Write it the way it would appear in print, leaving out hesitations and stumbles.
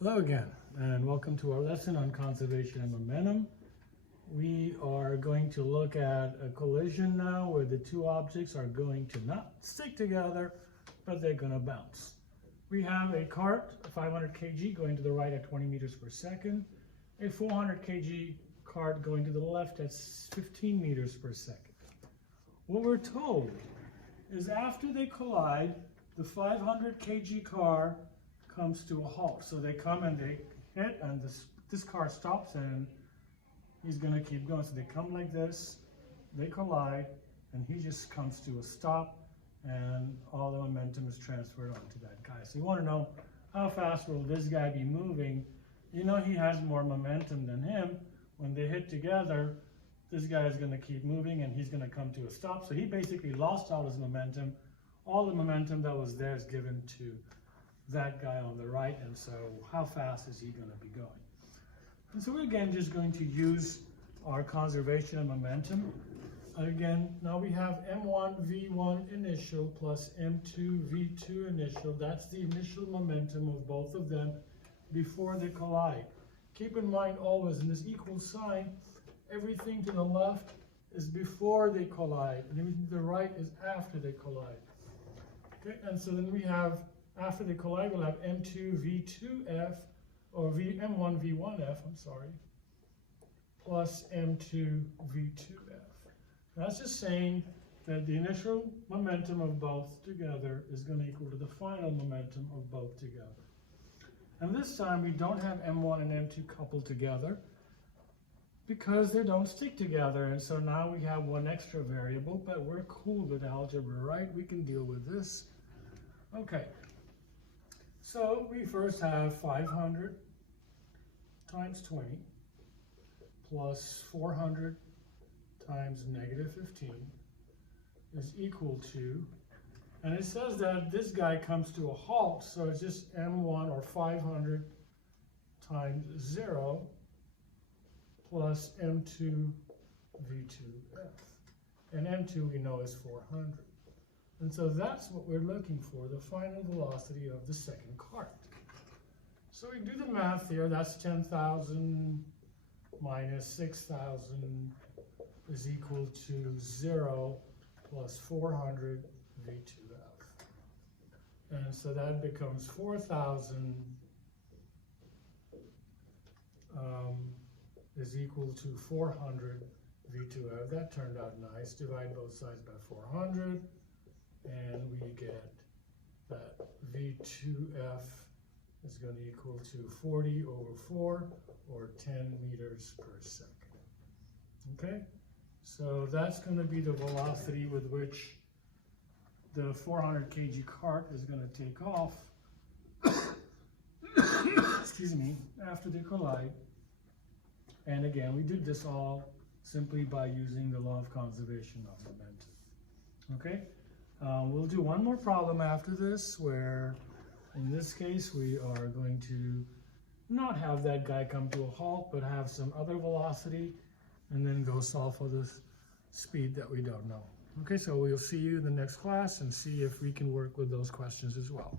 Hello again, and welcome to our lesson on conservation of momentum. We are going to look at a collision now where the two objects are going to not stick together, but they're going to bounce. We have a cart, 500 kg, going to the right at 20 meters per second, a 400 kg cart going to the left at 15 meters per second. What we're told is after they collide, the 500 kg car comes to a halt. So they come and they hit, and this car stops, and he's going to keep going. So they come like this, they collide, and he just comes to a stop, and all the momentum is transferred onto that guy. So you want to know how fast will this guy be moving. You know he has more momentum than him. When they hit together, this guy is going to keep moving, and he's going to come to a stop. So he basically lost all his momentum. All the momentum that was there is given to that guy on the right, and so how fast is he going to be going? And so we're again just going to use our conservation of momentum. Again, now we have m1 v1 initial plus m2 v2 initial. That's the initial momentum of both of them before they collide. Keep in mind always in this equal sign, everything to the left is before they collide, and everything to the right is after they collide. Okay, and so then we have, after they collide, we'll have m2 v2f, or m1 v1f, I'm sorry, plus m2 v2f. That's just saying that the initial momentum of both together is going to equal to the final momentum of both together. And this time we don't have m1 and m2 coupled together because they don't stick together. And so now we have one extra variable, but we're cool with algebra, right? We can deal with this. Okay. So we first have 500 times 20 plus 400 times negative 15 is equal to, and it says that this guy comes to a halt, so it's just m1 or 500 times 0 plus m2 v2f. And m2 we know is 400. And so that's what we're looking for, the final velocity of the second cart. So we do the math here. That's 10,000 minus 6,000 is equal to 0 plus 400 v2f. And so that becomes 4,000 is equal to 400 v2f. That turned out nice. Divide both sides by 400. And we get that v2f is going to equal to 40 over 4, or 10 meters per second. Okay? So that's going to be the velocity with which the 400 kg cart is going to take off, excuse me, after they collide. And again, we did this all simply by using the law of conservation of momentum. Okay? We'll do one more problem after this, where in this case we are going to not have that guy come to a halt, but have some other velocity, and then go solve for this speed that we don't know. Okay, so we'll see you in the next class and see if we can work with those questions as well.